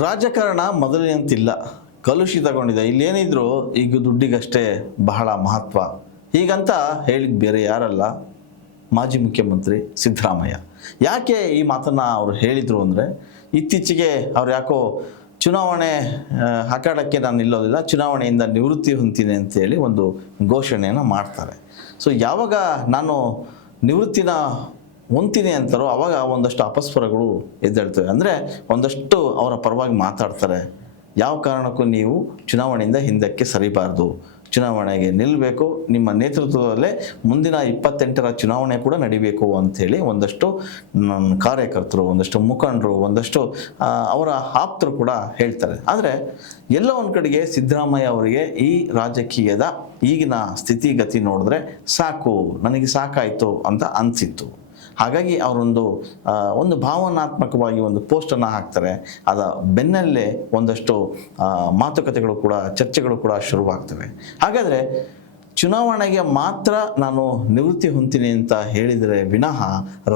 ರಾಜಕಾರಣ ಮೊದಲಿನಂತಿಲ್ಲ, ಕಲುಷಿತಗೊಂಡಿದೆ. ಇಲ್ಲೇನಿದ್ರು ಈಗ ದುಡ್ಡಿಗಷ್ಟೇ ಬಹಳ ಮಹತ್ವ, ಹೀಗಂತ ಹೇಳಿದ ಬೇರೆ ಯಾರಲ್ಲ, ಮಾಜಿ ಮುಖ್ಯಮಂತ್ರಿ ಸಿದ್ದರಾಮಯ್ಯ. ಯಾಕೆ ಈ ಮಾತನ್ನು ಅವರು ಹೇಳಿದರು ಅಂದರೆ, ಇತ್ತೀಚೆಗೆ ಅವ್ರು ಯಾಕೋ ಚುನಾವಣೆ ಅಖಾಡಕ್ಕೆ ನಾನು ನಿಲ್ಲೋದಿಲ್ಲ, ಚುನಾವಣೆಯಿಂದ ನಿವೃತ್ತಿ ಹೊಂದ್ತೀನಿ ಅಂತೇಳಿ ಒಂದು ಘೋಷಣೆಯನ್ನು ಮಾಡ್ತಾರೆ. ಸೊ ಯಾವಾಗ ನಾನು ನಿವೃತ್ತಿನ ಹೊಂತೀನಿ ಅಂತಾರೋ ಆವಾಗ ಒಂದಷ್ಟು ಅಪಸ್ವರಗಳು ಎದ್ದೇಳ್ತವೆ. ಅಂದರೆ ಒಂದಷ್ಟು ಅವರ ಪರವಾಗಿ ಮಾತಾಡ್ತಾರೆ. ಯಾವ ಕಾರಣಕ್ಕೂ ನೀವು ಚುನಾವಣೆಯಿಂದ ಹಿಂದಕ್ಕೆ ಸರಿಬಾರ್ದು, ಚುನಾವಣೆಗೆ ನಿಲ್ಲಬೇಕು, ನಿಮ್ಮ ನೇತೃತ್ವದಲ್ಲೇ ಮುಂದಿನ 28ರ ಚುನಾವಣೆ ಕೂಡ ನಡಿಬೇಕು ಅಂಥೇಳಿ ಒಂದಷ್ಟು ಕಾರ್ಯಕರ್ತರು, ಒಂದಷ್ಟು ಮುಖಂಡರು, ಒಂದಷ್ಟು ಅವರ ಆಪ್ತರು ಕೂಡ ಹೇಳ್ತಾರೆ. ಆದರೆ ಎಲ್ಲ ಒಂದು ಕಡೆಗೆ ಸಿದ್ದರಾಮಯ್ಯ ಅವರಿಗೆ ಈ ರಾಜಕೀಯದ ಈಗಿನ ಸ್ಥಿತಿಗತಿ ನೋಡಿದ್ರೆ ಸಾಕು, ನನಗೆ ಸಾಕಾಯಿತು ಅಂತ ಅನಿಸಿತ್ತು. ಹಾಗಾಗಿ ಅವರೊಂದು ಭಾವನಾತ್ಮಕವಾಗಿ ಒಂದು ಪೋಸ್ಟನ್ನು ಹಾಕ್ತಾರೆ. ಅದ ಬೆನ್ನಲ್ಲೇ ಒಂದಷ್ಟು ಮಾತುಕತೆಗಳು ಕೂಡ, ಚರ್ಚೆಗಳು ಕೂಡ ಶುರುವಾಗ್ತವೆ. ಹಾಗಾದರೆ ಚುನಾವಣೆಗೆ ಮಾತ್ರ ನಾನು ನಿವೃತ್ತಿ ಹೊಂದ್ತೀನಿ ಅಂತ ಹೇಳಿದರೆ ವಿನಃ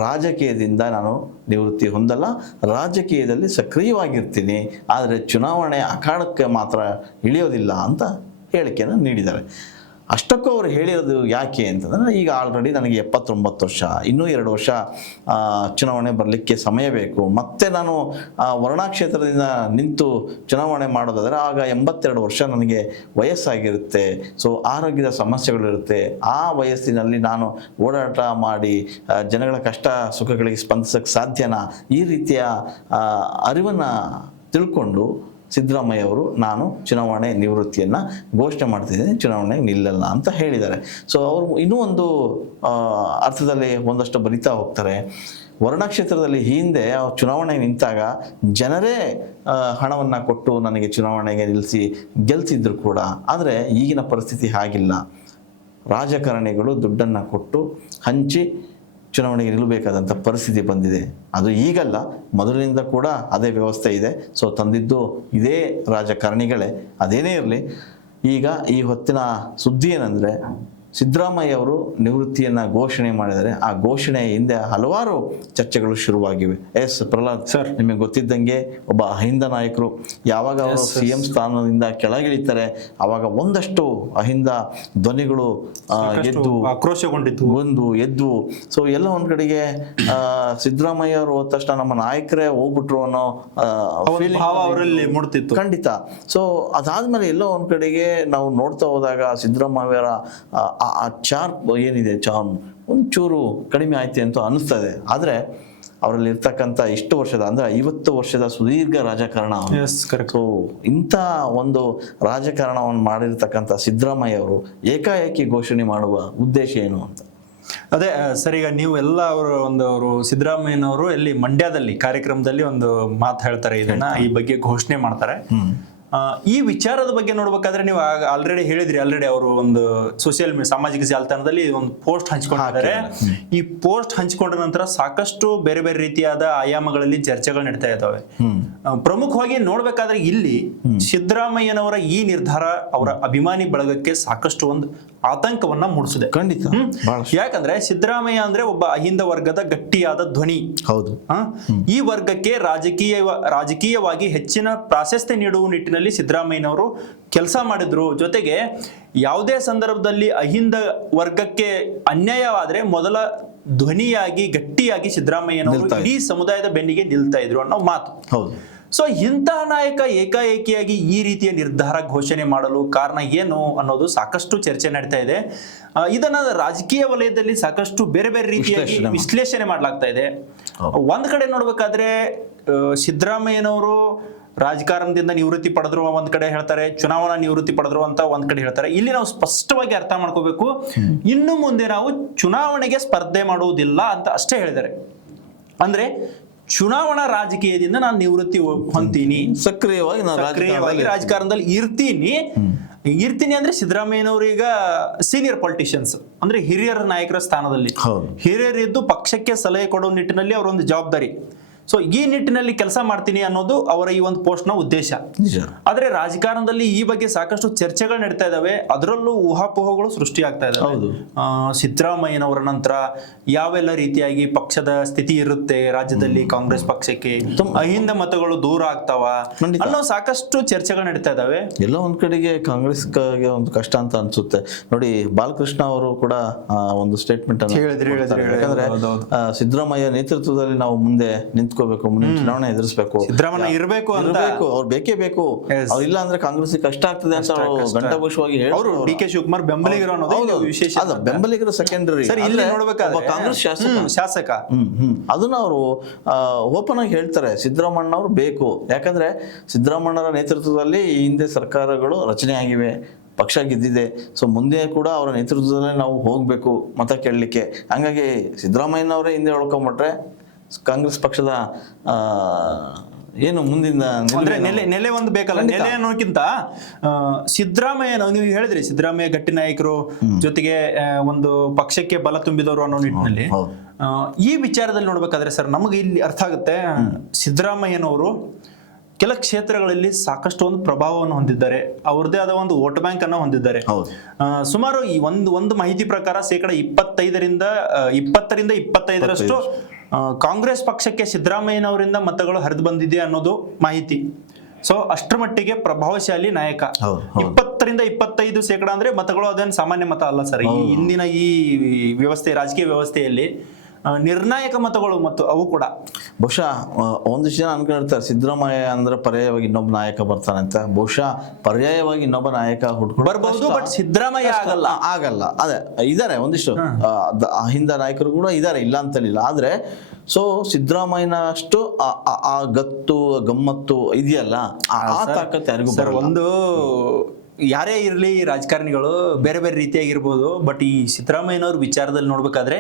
ರಾಜಕೀಯದಿಂದ ನಾನು ನಿವೃತ್ತಿ ಹೊಂದಲ್ಲ, ರಾಜಕೀಯದಲ್ಲಿ ಸಕ್ರಿಯವಾಗಿರ್ತೀನಿ, ಆದರೆ ಚುನಾವಣೆ ಅಖಾಡಕ್ಕೆ ಮಾತ್ರ ಇಳಿಯೋದಿಲ್ಲ ಅಂತ ಹೇಳಿಕೆಯನ್ನು ನೀಡಿದ್ದಾರೆ. ಅಷ್ಟಕ್ಕೂ ಅವರು ಹೇಳಿರೋದು ಯಾಕೆ ಅಂತಂದರೆ, ಈಗ ಆಲ್ರೆಡಿ ನನಗೆ 79 ವರ್ಷ, ಇನ್ನೂ 2 ವರ್ಷ ಚುನಾವಣೆ ಬರಲಿಕ್ಕೆ ಸಮಯ ಬೇಕು, ಮತ್ತೆ ನಾನು ವರ್ಣಾ ಕ್ಷೇತ್ರದಿಂದ ನಿಂತು ಚುನಾವಣೆ ಮಾಡೋದಾದರೆ ಆಗ 82 ವರ್ಷ ನನಗೆ ವಯಸ್ಸಾಗಿರುತ್ತೆ. ಸೊ ಆರೋಗ್ಯದ ಸಮಸ್ಯೆಗಳಿರುತ್ತೆ. ಆ ವಯಸ್ಸಿನಲ್ಲಿ ನಾನು ಓಡಾಟ ಮಾಡಿ ಜನಗಳ ಕಷ್ಟ ಸುಖಗಳಿಗೆ ಸ್ಪಂದಿಸೋಕ್ಕೆ ಸಾಧ್ಯನಾ? ಈ ರೀತಿಯ ಅರಿವನ್ನು ತಿಳ್ಕೊಂಡು ಸಿದ್ದರಾಮಯ್ಯ ಅವರು ನಾನು ಚುನಾವಣೆ ನಿವೃತ್ತಿಯನ್ನು ಘೋಷಣೆ ಮಾಡ್ತಿದ್ದೀನಿ, ಚುನಾವಣೆಗೆ ನಿಲ್ಲಲ್ಲ ಅಂತ ಹೇಳಿದ್ದಾರೆ. ಸೊ ಅವರು ಇನ್ನೂ ಒಂದು ಅರ್ಥದಲ್ಲಿ ಒಂದಷ್ಟು ಬರಿತಾ ಹೋಗ್ತಾರೆ. ವರ್ಣಾ ಕ್ಷೇತ್ರದಲ್ಲಿ ಹಿಂದೆ ಚುನಾವಣೆಗೆ ನಿಂತಾಗ ಜನರೇ ಹಣವನ್ನು ಕೊಟ್ಟು ನನಗೆ ಚುನಾವಣೆಗೆ ನಿಲ್ಲಿಸಿ ಗೆಲ್ಸಿದ್ರು ಕೂಡ. ಆದರೆ ಈಗಿನ ಪರಿಸ್ಥಿತಿ ಹಾಗಿಲ್ಲ. ರಾಜಕಾರಣಿಗಳು ದುಡ್ಡನ್ನು ಕೊಟ್ಟು ಹಂಚಿ ಚುನಾವಣೆಗೆ ನಿಲ್ಲಬೇಕಾದಂಥ ಪರಿಸ್ಥಿತಿ ಬಂದಿದೆ. ಅದು ಈಗಲ್ಲ, ಮೊದಲಿನಿಂದ ಕೂಡ ಅದೇ ವ್ಯವಸ್ಥೆ ಇದೆ. ಸೊ ತಂದಿದ್ದು ಇದೇ ರಾಜಕಾರಣಿಗಳೇ. ಅದೇನೇ ಇರಲಿ, ಈಗ ಈ ಹೊತ್ತಿನ ಸುದ್ದಿ ಏನಂದರೆ, ಸಿದ್ದರಾಮಯ್ಯ ಅವರು ನಿವೃತ್ತಿಯನ್ನು ಘೋಷಣೆ ಮಾಡಿದರೆ ಆ ಘೋಷಣೆ ಹಿಂದೆ ಹಲವಾರು ಚರ್ಚೆಗಳು ಶುರುವಾಗಿವೆ. ಪ್ರಹ್ಲಾದ್ ಸರ್, ನಿಮಗೆ ಗೊತ್ತಿದ್ದಂಗೆ ಒಬ್ಬ ಅಹಿಂದ ನಾಯಕರು ಯಾವಾಗ ಅವರು CM ಸ್ಥಾನದಿಂದ ಕೆಳಗಿಳಿತಾರೆ ಆವಾಗ ಒಂದಷ್ಟು ಅಹಿಂದ ಧ್ವನಿಗಳು ಎದ್ದು ಸೊ ಎಲ್ಲ ಒಂದು ಕಡೆಗೆ ಸಿದ್ದರಾಮಯ್ಯ ಅವರು ಹೋದ ತಕ್ಷಣ ನಮ್ಮ ನಾಯಕರೇ ಹೋಗ್ಬಿಟ್ರು ಅನ್ನೋ ಅವರಲ್ಲಿ ಮೂಡ್ತಿತ್ತು ಖಂಡಿತ. ಸೊ ಅದಾದ್ಮೇಲೆ ಎಲ್ಲೋ ಒಂದು ಕಡೆಗೆ ನಾವು ನೋಡ್ತಾ ಹೋದಾಗ ಸಿದ್ದರಾಮಯ್ಯರ ಆ ಚಾರ್ಪ್ ಏನಿದೆ, ಚಾರ್ಮ್ ಒಂಚೂರು ಕಡಿಮೆ ಆಯ್ತು ಅಂತ ಅನಿಸ್ತದೆ. ಆದರೆ ಅವರಲ್ಲಿ ಇರ್ತಕ್ಕಂಥ ಇಷ್ಟು ವರ್ಷದ, ಅಂದರೆ 50 ವರ್ಷದ ಸುದೀರ್ಘ ರಾಜಕಾರಣ. ಸೊ ಇಂಥ ಒಂದು ರಾಜಕಾರಣವನ್ನು ಮಾಡಿರ್ತಕ್ಕಂಥ ಸಿದ್ದರಾಮಯ್ಯ ಅವರು ಏಕಾಏಕಿ ಘೋಷಣೆ ಮಾಡುವ ಉದ್ದೇಶ ಏನು ಅಂತ? ಅದೇ ಸರ್, ಈಗ ನೀವು ಎಲ್ಲ ಅವರು ಸಿದ್ದರಾಮಯ್ಯನವರು ಎಲ್ಲಿ ಮಂಡ್ಯದಲ್ಲಿ ಕಾರ್ಯಕ್ರಮದಲ್ಲಿ ಒಂದು ಮಾತು ಹೇಳ್ತಾರೆ, ಈ ಬಗ್ಗೆ ಘೋಷಣೆ ಮಾಡ್ತಾರೆ. ಈ ವಿಚಾರದ ಬಗ್ಗೆ ನೋಡ್ಬೇಕಾದ್ರೆ ನೀವು ಆಲ್ರೆಡಿ ಹೇಳಿದ್ರಿ, ಅವರು ಒಂದು ಸಾಮಾಜಿಕ ಜಾಲತಾಣದಲ್ಲಿ ಒಂದು ಪೋಸ್ಟ್ ಹಂಚಿಕೊಂಡಿದ್ದಾರೆ. ಈ ಪೋಸ್ಟ್ ಹಂಚಿಕೊಂಡ ನಂತರ ಸಾಕಷ್ಟು ಬೇರೆ ಬೇರೆ ರೀತಿಯಾದ ಆಯಾಮಗಳಲ್ಲಿ ಚರ್ಚೆಗಳು ನಡೀತಾ ಇದ್ದಾವೆ. ಪ್ರಮುಖವಾಗಿ ನೋಡ್ಬೇಕಾದ್ರೆ ಇಲ್ಲಿ ಸಿದ್ದರಾಮಯ್ಯನವರ ಈ ನಿರ್ಧಾರ ಅವರ ಅಭಿಮಾನಿ ಬಳಗಕ್ಕೆ ಸಾಕಷ್ಟು ಒಂದು ಆತಂಕವನ್ನ ಮೂಡಿಸಿದೆ. ಖಂಡಿತ. ಯಾಕಂದ್ರೆ ಸಿದ್ದರಾಮಯ್ಯ ಅಂದ್ರೆ ಒಬ್ಬ ಅಹಿಂದ ವರ್ಗದ ಗಟ್ಟಿಯಾದ ಧ್ವನಿ. ಹೌದು. ಈ ವರ್ಗಕ್ಕೆ ರಾಜಕೀಯವಾಗಿ ಹೆಚ್ಚಿನ ಪ್ರಾಶಸ್ತ್ಯ ನೀಡುವ ನಿಟ್ಟಿನಲ್ಲಿ ಸಿದ್ದರಾಮಯ್ಯನವರು ಕೆಲಸ ಮಾಡಿದ್ರು. ಜೊತೆಗೆ ಯಾವುದೇ ಸಂದರ್ಭದಲ್ಲಿ ಅಹಿಂದ ವರ್ಗಕ್ಕೆ ಅನ್ಯಾಯವಾದ್ರೆ ಮೊದಲ ಧ್ವನಿಯಾಗಿ ಗಟ್ಟಿಯಾಗಿ ಸಿದ್ದರಾಮಯ್ಯನವರು ಇಡೀ ಸಮುದಾಯದ ಬೆನ್ನಿಗೆ ನಿಲ್ತಾ ಇದ್ರು ಅನ್ನೋ ಮಾತು. ಹೌದು. ಸೊ ಇಂತಹ ನಾಯಕ ಏಕಾಏಕಿಯಾಗಿ ಈ ರೀತಿಯ ನಿರ್ಧಾರ ಘೋಷಣೆ ಮಾಡಲು ಕಾರಣ ಏನು ಅನ್ನೋದು ಸಾಕಷ್ಟು ಚರ್ಚೆ ನಡೀತಾ ಇದೆ. ಇದನ್ನ ರಾಜಕೀಯ ವಲಯದಲ್ಲಿ ಸಾಕಷ್ಟು ಬೇರೆ ಬೇರೆ ರೀತಿಯಾಗಿ ವಿಶ್ಲೇಷಣೆ ಮಾಡಲಾಗ್ತಾ ಇದೆ. ಒಂದ್ ಕಡೆ ನೋಡ್ಬೇಕಾದ್ರೆ ಸಿದ್ದರಾಮಯ್ಯನವರು ರಾಜಕಾರಣದಿಂದ ನಿವೃತ್ತಿ ಪಡೆದ್ರು ಒಂದ್ ಕಡೆ ಹೇಳ್ತಾರೆ, ಚುನಾವಣಾ ನಿವೃತ್ತಿ ಪಡೆದ್ರು ಅಂತ ಒಂದ್ ಕಡೆ ಹೇಳ್ತಾರೆ. ಇಲ್ಲಿ ನಾವು ಸ್ಪಷ್ಟವಾಗಿ ಅರ್ಥ ಮಾಡ್ಕೋಬೇಕು, ಇನ್ನು ಮುಂದೆ ನಾವು ಚುನಾವಣೆಗೆ ಸ್ಪರ್ಧೆ ಮಾಡುವುದಿಲ್ಲ ಅಂತ ಅಷ್ಟೇ ಹೇಳಿದ್ದಾರೆ. ಅಂದ್ರೆ ಚುನಾವಣಾ ರಾಜಕೀಯದಿಂದ ನಾನು ನಿವೃತ್ತಿ ಹೊಂದ್ತೀನಿ, ಸಕ್ರಿಯವಾಗಿ ರಾಜಕಾರಣದಲ್ಲಿ ಇರ್ತೀನಿ ಅಂದ್ರೆ ಸಿದ್ದರಾಮಯ್ಯನವರು ಈಗ ಸೀನಿಯರ್ ಪೊಲಿಟಿಷಿಯನ್ಸ್, ಅಂದ್ರೆ ಹಿರಿಯರ ನಾಯಕರ ಸ್ಥಾನದಲ್ಲಿ ಹಿರಿಯರಿದ್ದು ಪಕ್ಷಕ್ಕೆ ಸಲಹೆ ಕೊಡೋ ನಿಟ್ಟಿನಲ್ಲಿ ಅವರೊಂದು ಜವಾಬ್ದಾರಿ. ಸೊ ಈ ನಿಟ್ಟಿನಲ್ಲಿ ಕೆಲಸ ಮಾಡ್ತೀನಿ ಅನ್ನೋದು ಅವರ ಈ ಒಂದು ಪೋಸ್ಟ್ ನ ಉದ್ದೇಶ. ನಿಜ. ಆದ್ರೆ ರಾಜಕಾರಣದಲ್ಲಿ ಈ ಬಗ್ಗೆ ಸಾಕಷ್ಟು ಚರ್ಚೆಗಳು ನಡೀತಾ ಇದಾವೆ, ಅದರಲ್ಲೂ ಊಹಾಪೋಹಗಳು ಸೃಷ್ಟಿ ಆಗ್ತಾ ಇದಾವೆ. ಹೌದು. ಸಿದ್ದರಾಮಯ್ಯನವರ ನಂತರ ಯಾವೆಲ್ಲ ರೀತಿಯಾಗಿ ಪಕ್ಷದ ಸ್ಥಿತಿ ಇರುತ್ತೆ ರಾಜ್ಯದಲ್ಲಿ, ಕಾಂಗ್ರೆಸ್ ಪಕ್ಷಕ್ಕೆ ಅಹಿಂದ ಮತಗಳು ದೂರ ಆಗ್ತಾವ ಅನ್ನೋ ಸಾಕಷ್ಟು ಚರ್ಚೆಗಳು ನಡೀತಾ ಇದಾವೆ. ಎಲ್ಲೋ ಒಂದ್ ಕಡೆಗೆ ಕಾಂಗ್ರೆಸ್ಗೆ ಒಂದು ಕಷ್ಟ ಅಂತ ಅನ್ಸುತ್ತೆ ನೋಡಿ. ಬಾಲಕೃಷ್ಣ ಅವರು ಕೂಡ ಒಂದು ಸ್ಟೇಟ್ಮೆಂಟ್ ಅನ್ನು ಯಾಕಂದ್ರೆ ಸಿದ್ದರಾಮಯ್ಯ ನೇತೃತ್ವದಲ್ಲಿ ನಾವು ಮುಂದೆ ನಿಂತ್ಕೋಬೇಕು, ಮುಂದಿನ ಚುನಾವಣೆ ಎದುರಿಸಬೇಕು, ಸಿದ್ದರಾಮಯ್ಯ ಇರಬೇಕು ಅಂತ, ಅವ್ರು ಬೇಕೇ ಬೇಕು, ಅವ್ರು ಇಲ್ಲ ಅಂದ್ರೆ ಕಾಂಗ್ರೆಸ್ ಕಷ್ಟ ಆಗ್ತದೆ ಅಂತ ಘಂಟಾಘೋಷವಾಗಿ ಅವರು ಡಿ ಕೆ ಶಿವಕುಮಾರ್ ಬೆಂಬಲಿಗರು ಅನ್ನೋದು ವಿಶೇಷ. ಬೆಂಬಲಿಗರು ಸೆಕೆಂಡರಿ. ಇಲ್ಲಿ ನೋಡ್ಬೇಕಾದ್ರೆ ಕಾಂಗ್ರೆಸ್ ಶಾಸಕ ಅದನ್ನ ಅವರು ಓಪನ್ ಆಗಿ ಹೇಳ್ತಾರೆ, ಸಿದ್ದರಾಮಣ್ಣ ಅವರು ಬೇಕು. ಯಾಕಂದ್ರೆ ಸಿದ್ದರಾಮಣ್ಣರ ನೇತೃತ್ವದಲ್ಲಿ ಈ ಹಿಂದೆ ಸರ್ಕಾರಗಳು ರಚನೆ ಆಗಿವೆ, ಪಕ್ಷ ಗೆದ್ದಿದೆ. ಸೊ ಮುಂದೆ ಕೂಡ ಅವರ ನೇತೃತ್ವದಲ್ಲೇ ನಾವು ಹೋಗ್ಬೇಕು ಮತ ಕೇಳಲಿಕ್ಕೆ. ಹಂಗಾಗಿ ಸಿದ್ದರಾಮಯ್ಯನವರೇ ಹಿಂದೆ ಉಳ್ಕೊಂಡ್ಬಿಟ್ರೆ ಕಾಂಗ್ರೆಸ್ ಪಕ್ಷದ ಏನು ಮುಂದಿನ ನೆಲೆ ಒಂದು ಬೇಕಲ್ಲ. ನೆಲೆ ಅನ್ನೋಕ್ಕಿಂತ ಸಿದ್ದರಾಮಯ್ಯ, ನೀವು ಹೇಳಿದ್ರಿ ಸಿದ್ದರಾಮಯ್ಯ ಗಟ್ಟಿ ನಾಯಕರು, ಜೊತೆಗೆ ಒಂದು ಪಕ್ಷಕ್ಕೆ ಬಲ ತುಂಬಿದವರು ಅನ್ನೋ ನಿಟ್ಟಿನಲ್ಲಿ ಈ ವಿಚಾರದಲ್ಲಿ ನೋಡ್ಬೇಕಾದ್ರೆ ಸರ್ ನಮಗೆ ಇಲ್ಲಿ ಅರ್ಥ ಆಗುತ್ತೆ, ಸಿದ್ದರಾಮಯ್ಯನವರು ಕೆಲ ಕ್ಷೇತ್ರಗಳಲ್ಲಿ ಸಾಕಷ್ಟು ಒಂದು ಪ್ರಭಾವವನ್ನು ಹೊಂದಿದ್ದಾರೆ, ಅವ್ರದೇ ಆದ ಒಂದು ವೋಟ್ ಬ್ಯಾಂಕ್ ಅನ್ನು ಹೊಂದಿದ್ದಾರೆ. ಸುಮಾರು ಈ ಒಂದು ಮಾಹಿತಿ ಪ್ರಕಾರ ಶೇಕಡ 20-25 ಕಾಂಗ್ರೆಸ್ ಪಕ್ಷಕ್ಕೆ ಸಿದ್ದರಾಮಯ್ಯನವರಿಂದ ಮತಗಳು ಹರಿದು ಬಂದಿದೆ ಅನ್ನೋದು ಮಾಹಿತಿ. ಸೊ ಅಷ್ಟರ ಮಟ್ಟಿಗೆ ಪ್ರಭಾವಶಾಲಿ ನಾಯಕ. 20-25% ಅಂದ್ರೆ ಮತಗಳು ಅದೇನು ಸಾಮಾನ್ಯ ಮತ ಅಲ್ಲ ಸರ್. ಈ ಇಂದಿನ ಈ ವ್ಯವಸ್ಥೆ, ರಾಜಕೀಯ ವ್ಯವಸ್ಥೆಯಲ್ಲಿ ನಿರ್ಣಾಯಕ ಮತಗಳು ಮತ್ತು ಅವು ಕೂಡ ಬಹುಶಃ ಒಂದಿಷ್ಟು ಜನ ಅನ್ಕೊಂಡಿರ್ತಾರೆ ಸಿದ್ದರಾಮಯ್ಯ ಅಂದ್ರೆ ಪರ್ಯಾಯವಾಗಿ ಇನ್ನೊಬ್ಬ ನಾಯಕ ಬರ್ತಾನೆ ಅಂತ. ಬಹುಶಃ ಪರ್ಯಾಯವಾಗಿ ಇನ್ನೊಬ್ಬ ನಾಯಕ ಬರ್ಬಹುದು, ಬಟ್ ಸಿದ್ದರಾಮಯ್ಯ ಆಗಲ್ಲ. ಅದೇ ಇದಾರೆ ಒಂದಿಷ್ಟು ಅಹಿಂದ ನಾಯಕರು ಕೂಡ ಇದಾರೆ, ಇಲ್ಲ ಅಂತಲಿಲ್ಲ. ಆದ್ರೆ ಸೊ ಸಿದ್ದರಾಮಯ್ಯನಷ್ಟು ಆ ಗತ್ತು ಗಮ್ಮತ್ತು ಇದೆಯಲ್ಲ, ಆ ತಾಕತ್ತು ಯಾರಿಗೂ ಒಂದು ಯಾರೇ ಇರಲಿ ರಾಜಕಾರಣಿಗಳು ಬೇರೆ ಬೇರೆ ರೀತಿಯಾಗಿರ್ಬೋದು, ಬಟ್ ಈ ಸಿದ್ದರಾಮಯ್ಯನವ್ರ ವಿಚಾರದಲ್ಲಿ ನೋಡ್ಬೇಕಾದ್ರೆ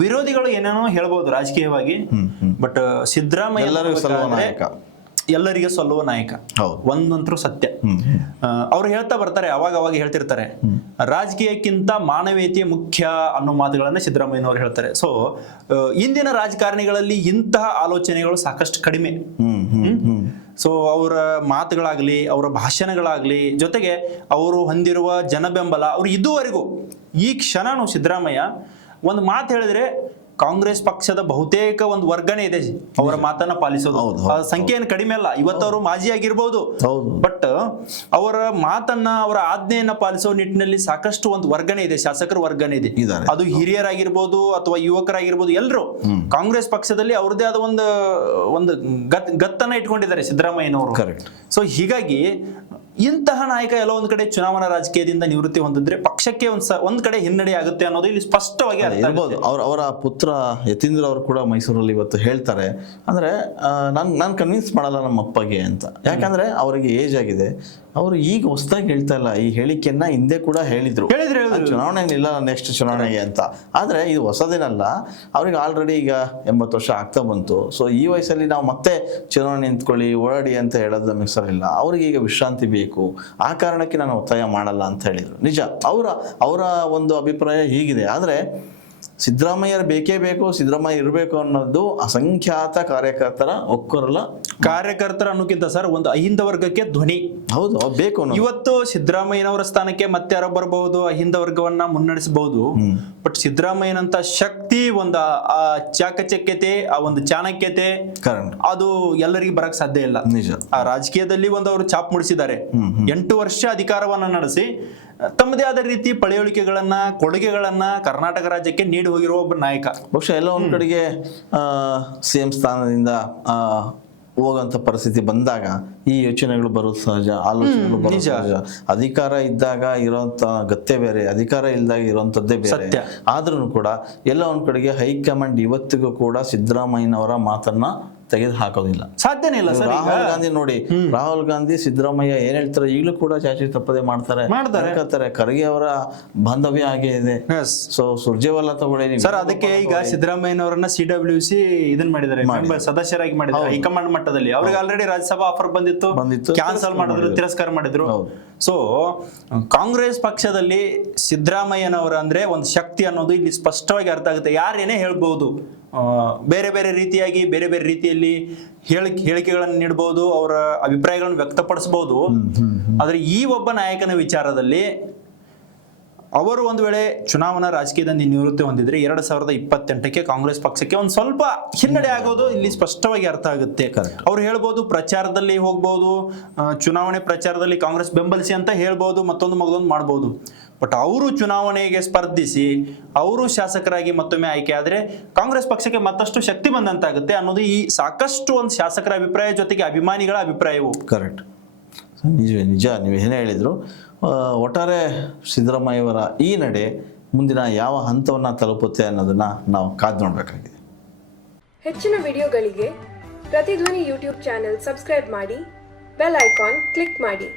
ವಿರೋಧಿಗಳು ಏನೇನೋ ಹೇಳ್ಬೋದು ರಾಜಕೀಯವಾಗಿ, ಬಟ್ ಸಿದ್ದರಾಮಯ್ಯ ಎಲ್ಲರಿಗೆ ಸಲ್ಲುವ ನಾಯಕ ಒಂದಂತರೂ ಸತ್ಯ. ಅವ್ರು ಹೇಳ್ತಾ ಬರ್ತಾರೆ, ಅವಾಗ ಹೇಳ್ತಿರ್ತಾರೆ, ರಾಜಕೀಯಕ್ಕಿಂತ ಮಾನವೀಯತೆ ಮುಖ್ಯ ಅನ್ನೋ ಮಾತುಗಳನ್ನ ಸಿದ್ದರಾಮಯ್ಯನವರು ಹೇಳ್ತಾರೆ. ಸೊ ಇಂದಿನ ರಾಜಕಾರಣಿಗಳಲ್ಲಿ ಇಂತಹ ಆಲೋಚನೆಗಳು ಸಾಕಷ್ಟು ಕಡಿಮೆ. ಸೊ ಅವರ ಮಾತುಗಳಾಗ್ಲಿ, ಅವರ ಭಾಷಣಗಳಾಗ್ಲಿ, ಜೊತೆಗೆ ಅವರು ಹೊಂದಿರುವ ಜನಬೆಂಬಲ, ಅವ್ರು ಇದುವರೆಗೂ ಈ ಕ್ಷಣನು ಸಿದ್ದರಾಮಯ್ಯ ಒಂದು ಮಾತು ಹೇಳಿದ್ರೆ ಕಾಂಗ್ರೆಸ್ ಪಕ್ಷದ ಬಹುತೇಕ ಒಂದು ವರ್ಗನೇ ಇದೆ ಅವರ ಮಾತನ್ನ ಪಾಲಿಸೋದು. ಸಂಖ್ಯೆ ಏನು ಕಡಿಮೆ ಅಲ್ಲ. ಇವತ್ತವರು ಮಾಜಿ ಆಗಿರ್ಬೋದು, ಬಟ್ ಅವರ ಮಾತನ್ನ, ಅವರ ಆಜ್ಞೆಯನ್ನ ಪಾಲಿಸೋ ನಿಟ್ಟಿನಲ್ಲಿ ಸಾಕಷ್ಟು ಒಂದು ವರ್ಗನೇ ಇದೆ, ಶಾಸಕರ ವರ್ಗನೇ ಇದೆ. ಅದು ಹಿರಿಯರಾಗಿರ್ಬೋದು ಅಥವಾ ಯುವಕರಾಗಿರ್ಬೋದು, ಎಲ್ಲರೂ ಕಾಂಗ್ರೆಸ್ ಪಕ್ಷದಲ್ಲಿ ಅವ್ರದೇ ಆದ ಒಂದು ಗತ್ತನ್ನ ಇಟ್ಕೊಂಡಿದ್ದಾರೆ ಸಿದ್ದರಾಮಯ್ಯನವರು. ಸೊ ಹೀಗಾಗಿ ಇಂತಹ ನಾಯಕ ಎಲ್ಲ ಒಂದ್ ಕಡೆ ಚುನಾವಣಾ ರಾಜಕೀಯದಿಂದ ನಿವೃತ್ತಿ ಹೊಂದಿದ್ರೆ ಪಕ್ಷಕ್ಕೆ ಒಂದ್ ಕಡೆ ಹಿನ್ನಡೆ ಆಗುತ್ತೆ ಅನ್ನೋದು ಇಲ್ಲಿ ಸ್ಪಷ್ಟವಾಗಿ ಇರ್ಬೋದು. ಅವರ ಪುತ್ರ ಯತೀಂದ್ರ ಅವರು ಕೂಡ ಮೈಸೂರಲ್ಲಿ ಇವತ್ತು ಹೇಳ್ತಾರೆ, ಅಂದ್ರೆ ನಾನು ಕನ್ವಿನ್ಸ್ ಮಾಡಲ್ಲ ನಮ್ಮ ಅಪ್ಪಗೆ ಅಂತ. ಯಾಕಂದ್ರೆ ಅವರಿಗೆ ಏಜ್ ಆಗಿದೆ, ಅವರು ಈಗ ಹೊಸದಾಗಿ ಹೇಳ್ತಾ ಇಲ್ಲ, ಈ ಹೇಳಿಕೆಯನ್ನ ಹಿಂದೆ ಕೂಡ ಹೇಳಿದ್ರು ಚುನಾವಣೆ ಇಲ್ಲ ನೆಕ್ಸ್ಟ್ ಚುನಾವಣೆಗೆ ಅಂತ. ಆದ್ರೆ ಇದು ಹೊಸದೇನಲ್ಲ, ಅವ್ರಿಗೆ ಆಲ್ರೆಡಿ ಈಗ 80 ವರ್ಷ ಆಗ್ತಾ ಬಂತು. ಸೊ ಈ ವಯಸ್ಸಲ್ಲಿ ನಾವು ಮತ್ತೆ ಚುನಾವಣೆ ನಿಂತ್ಕೊಳ್ಳಿ ಓಡಾಡಿ ಅಂತ ಹೇಳೋದು ನಮಗೆ ಸರಿಯಿಲ್ಲ. ಅವ್ರಿಗೆ ಈಗ ವಿಶ್ರಾಂತಿ ಬೇಕು, ಆ ಕಾರಣಕ್ಕೆ ನಾನು ಒತ್ತಾಯ ಮಾಡಲ್ಲ ಅಂತ ಹೇಳಿದ್ರು. ನಿಜ, ಅವರ ಒಂದು ಅಭಿಪ್ರಾಯ ಹೀಗಿದೆ. ಆದ್ರೆ ಸಿದ್ದರಾಮಯ್ಯ ಬೇಕೇ ಬೇಕು, ಸಿದ್ದರಾಮಯ್ಯ ಇರಬೇಕು ಅನ್ನೋದು ಅಸಂಖ್ಯಾತ ಕಾರ್ಯಕರ್ತರ ಒಕ್ಕೊರಲ. ಕಾರ್ಯಕರ್ತರ ಅನ್ನೋಕ್ಕಿಂತ ಸರ್ ಒಂದು ಅಹಿಂದ ವರ್ಗಕ್ಕೆ ಧ್ವನಿ. ಹೌದು, ಬೇಕು. ಇವತ್ತು ಸಿದ್ದರಾಮಯ್ಯನವರ ಸ್ಥಾನಕ್ಕೆ ಮತ್ತೆ ಯಾರೋ ಬರಬಹುದು, ಅಹಿಂದ ವರ್ಗವನ್ನ ಮುನ್ನಡೆಸಬಹುದು. ಬಟ್ ಸಿದ್ದರಾಮಯ್ಯನಂತ ಶಕ್ತಿ, ಒಂದು ಆ ಚಾಕಚಕ್ಯತೆ, ಆ ಒಂದು ಚಾಣಕ್ಯತೆ, ಅದು ಎಲ್ಲರಿಗೂ ಬರಕ್ ಸಾಧ್ಯ ಇಲ್ಲ. ನಿಜ. ಆ ರಾಜಕೀಯದಲ್ಲಿ ಒಂದು ಅವರು ಚಾಪ್ ಮುಡಿಸಿದ್ದಾರೆ. 8 ವರ್ಷ ಅಧಿಕಾರವನ್ನ ನಡೆಸಿ ತಮ್ಮದೇ ಆದ ರೀತಿ ಪಳೆಯುಳಿಕೆಗಳನ್ನ, ಕೊಡುಗೆಗಳನ್ನ ಕರ್ನಾಟಕ ರಾಜ್ಯಕ್ಕೆ ನೀಡಿ ಹೋಗಿರುವ ಒಬ್ಬ ನಾಯಕ. ಬಹುಶಃ ಎಲ್ಲ ಒಂದ್ ಕಡೆಗೆ ಸಿಎಂ ಸ್ಥಾನದಿಂದ ಹೋಗಂತ ಪರಿಸ್ಥಿತಿ ಬಂದಾಗ ಈ ಯೋಚನೆಗಳು ಬರೋದು ಸಹಜ, ಆಲೋಚನೆಗಳು ಬರೋದು ಸಹಜ. ಅಧಿಕಾರ ಇದ್ದಾಗ ಇರೋಂಥ ಗತ್ತೆ ಬೇರೆ, ಅಧಿಕಾರ ಇಲ್ದಾಗ ಇರೋಂಥದ್ದೇ ಬೇರೆ. ಆದ್ರೂ ಕೂಡ ಎಲ್ಲ ಒಂದ್ ಕಡೆಗೆ ಹೈಕಮಾಂಡ್ ಇವತ್ತಿಗೂ ಕೂಡ ಸಿದ್ದರಾಮಯ್ಯನವರ ಮಾತನ್ನ ತೆಗೆದು ಹಾಕೋದಿಲ್ಲ, ಸಾಧ್ಯನೇ ಇಲ್ಲ. ರಾಹುಲ್ ಗಾಂಧಿ ನೋಡಿ, ರಾಹುಲ್ ಗಾಂಧಿ ಸಿದ್ದರಾಮಯ್ಯ ಏನ್ ಹೇಳ್ತಾರೆ ಈಗಲೂ ಕೂಡ ಚಾಚಿ ತಪ್ಪದೆ ಮಾಡ್ತಾರೆ. ಖರ್ಗೆ ಅವರ ಬಾಂಧವ್ಯ ಹಾಗೆ ಇದೆ. ಸೊ ಸುರ್ಜೇವಾಲಾ ತಗೊಳ್ಳಿ ಸರ್, ಅದಕ್ಕೆ ಈಗ ಸಿದ್ದರಾಮಯ್ಯನವರನ್ನ CWC ಇದನ್ ಮಾಡಿದ್ದಾರೆ, ಸದಸ್ಯರಾಗಿ ಮಾಡಿದ್ದಾರೆ ಹೈಕಮಾಂಡ್ ಮಟ್ಟದಲ್ಲಿ. ಅವ್ರಿಗೆ ಆಲ್ರೆಡಿ ರಾಜ್ಯಸಭಾ ಆಫರ್ ಬಂದಿತ್ತು, ಕ್ಯಾನ್ಸಲ್ ಮಾಡಿದ್ರು, ತಿರಸ್ಕಾರ ಮಾಡಿದ್ರು. ಸೊ ಕಾಂಗ್ರೆಸ್ ಪಕ್ಷದಲ್ಲಿ ಸಿದ್ದರಾಮಯ್ಯನವರ ಅಂದ್ರೆ ಒಂದು ಶಕ್ತಿ ಅನ್ನೋದು ಇಲ್ಲಿ ಸ್ಪಷ್ಟವಾಗಿ ಅರ್ಥ ಆಗುತ್ತೆ. ಯಾರೇನೇ ಹೇಳ್ಬಹುದು, ಬೇರೆ ಬೇರೆ ರೀತಿಯಾಗಿ ಬೇರೆ ಬೇರೆ ರೀತಿಯಲ್ಲಿ ಹೇಳಿಕೆಗಳನ್ನು ನೀಡಬಹುದು, ಅವರ ಅಭಿಪ್ರಾಯಗಳನ್ನು ವ್ಯಕ್ತಪಡಿಸಬಹುದು. ಆದರೆ ಈ ಒಬ್ಬ ನಾಯಕನ ವಿಚಾರದಲ್ಲಿ ಅವರು ಒಂದು ವೇಳೆ ಚುನಾವಣಾ ರಾಜಕೀಯದಿಂದ ನಿವೃತ್ತಿ ಹೊಂದಿದ್ರೆ 2028ಕ್ಕೆ ಕಾಂಗ್ರೆಸ್ ಪಕ್ಷಕ್ಕೆ ಒಂದು ಸ್ವಲ್ಪ ಹಿನ್ನಡೆ ಆಗೋದು ಇಲ್ಲಿ ಸ್ಪಷ್ಟವಾಗಿ ಅರ್ಥ ಆಗುತ್ತೆ. ಅವ್ರು ಹೇಳ್ಬೋದು ಪ್ರಚಾರದಲ್ಲಿ ಹೋಗ್ಬೋದು, ಚುನಾವಣೆ ಪ್ರಚಾರದಲ್ಲಿ ಕಾಂಗ್ರೆಸ್ ಬೆಂಬಲಿಸಿ ಅಂತ ಹೇಳ್ಬೋದು, ಮತ್ತೊಂದು ಮಾಡ್ಬೋದು. ಬಟ್ ಅವರು ಚುನಾವಣೆಗೆ ಸ್ಪರ್ಧಿಸಿ ಅವರು ಶಾಸಕರಾಗಿ ಮತ್ತೊಮ್ಮೆ ಆಯ್ಕೆ ಆದರೆ ಕಾಂಗ್ರೆಸ್ ಪಕ್ಷಕ್ಕೆ ಮತ್ತಷ್ಟು ಶಕ್ತಿ ಬಂದಂತಾಗುತ್ತೆ ಅನ್ನೋದು ಈ ಸಾಕಷ್ಟು ಒಂದು ಶಾಸಕರ ಅಭಿಪ್ರಾಯ ಜೊತೆಗೆ ಅಭಿಮಾನಿಗಳ ಅಭಿಪ್ರಾಯವು. ಕರೆಕ್ಟ್, ನಿಜ ನೀವು ಏನೇ ಹೇಳಿದ್ರು. ಒಟ್ಟಾರೆ ಸಿದ್ದರಾಮಯ್ಯವರ ಈ ನಡೆ ಮುಂದಿನ ಯಾವ ಹಂತವನ್ನು ತಲುಪುತ್ತೆ ಅನ್ನೋದನ್ನು ನಾವು ಕಾದು ನೋಡಬೇಕಾಗಿದೆ. ಹೆಚ್ಚಿನ ವಿಡಿಯೋಗಳಿಗೆ ಪ್ರತಿಧ್ವನಿ ಯೂಟ್ಯೂಬ್ ಚಾನೆಲ್ ಸಬ್ಸ್ಕ್ರೈಬ್ ಮಾಡಿ, ಬೆಲ್ ಐಕಾನ್ ಕ್ಲಿಕ್ ಮಾಡಿ.